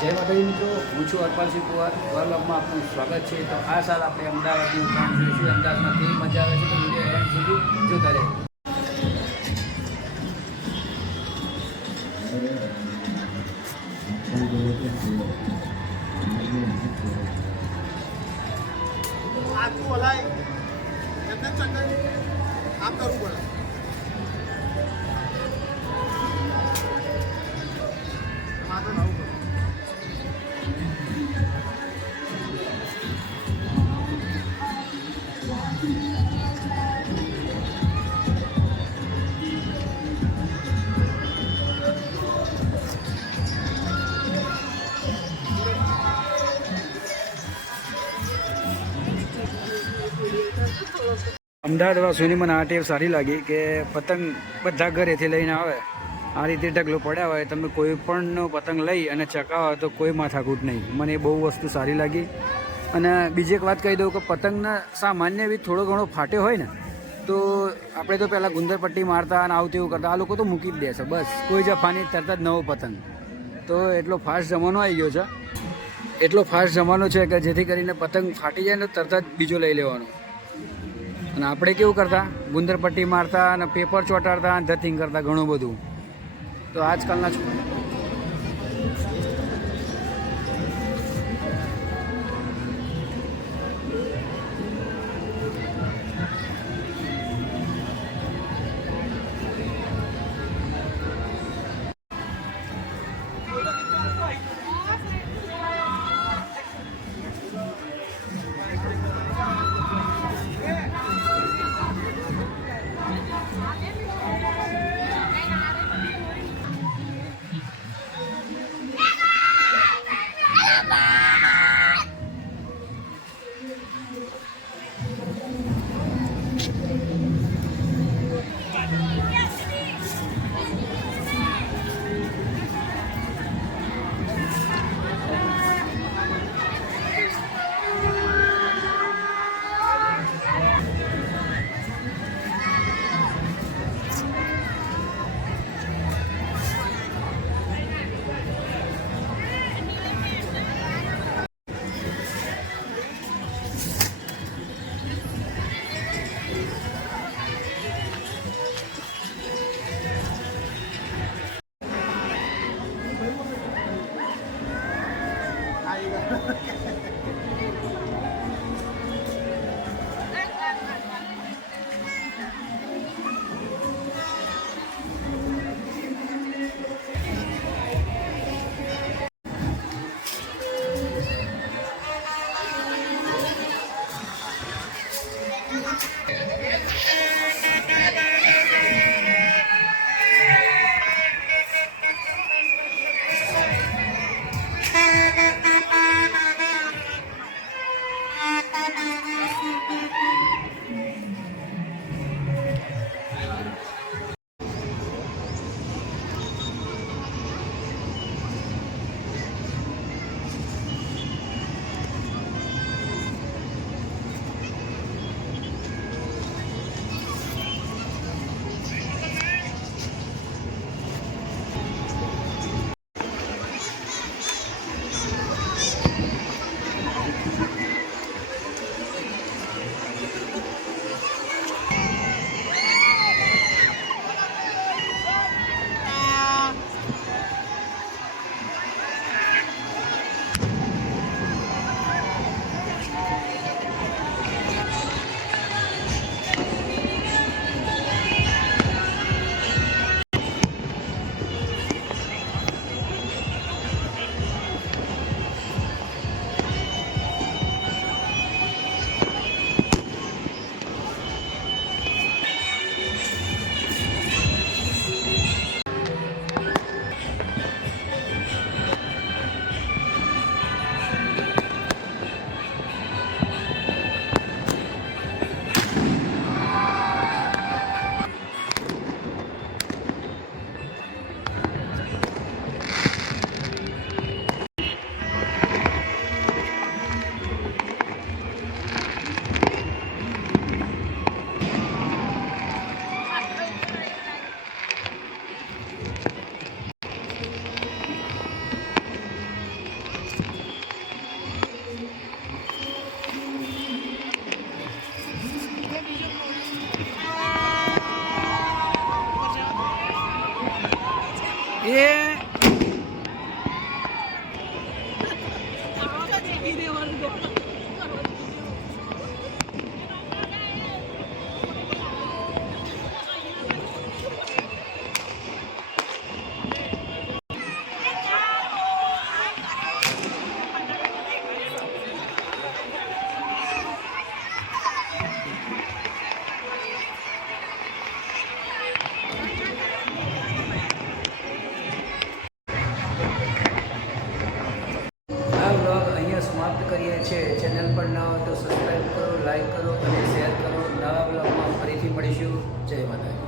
જય માતાજી મિત્રો, હું છું અર્પાલસિંહ કુંવર. વર્લ્ડમાં આપનું સ્વાગત છે. તો આ સાલ આપણે અમદાવાદની ઉત્તરાયણ જોઈશું. અમદાવાદમાં કેવી મજા આવે છે તો વિડીયો એન્ડ સુધી જોતા રહે. આખું હલાય એમને ચક્કર આમ કરવું પડે. માથે નવું પડે. અમદાવાદવાસીઓની મને આ ટેવ સારી લાગી કે પતંગ બધા ઘરેથી લઈને આવે. આ રીતે ઢગલો પડ્યા હોય, તમે કોઈ પણનો પતંગ લઈ અને ચકાવો તો કોઈ માથાકૂટ નહીં. મને એ બહુ વસ્તુ સારી લાગી. અને બીજી એક વાત કહી દઉં કે પતંગના સામાન્ય એવી થોડો ઘણો ફાટ્યો હોય ને તો આપણે તો પહેલાં ગુંદર પટ્ટી મારતા અને આવું તેવું કરતા. આ લોકો તો મૂકી જ દે છે, બસ કોઈ જફાની તરત જ નવો પતંગ. તો એટલો ફાસ્ટ જમાનો આવી ગયો છે, એટલો ફાસ્ટ જમાનો છે કે જેથી કરીને પતંગ ફાટી જાય ને તરત જ બીજો લઈ લેવાનો. અને આપણે કેવું કરતા, ગુંદર પટ્ટી મારતા અને પેપર ચોંટાડતા અને ધતિંગ કરતા ઘણું બધું. તો આજકાલના એ આ વ્લોગ અહીંયા સમાપ્ત કરીએ છીએ. ચેનલ પર ન હોય તો સબસ્ક્રાઈબ કરો, લાઈક કરો અને શેર કરો. નવા વ્લોગમાં ફરીથી મળીશું. જય માતા.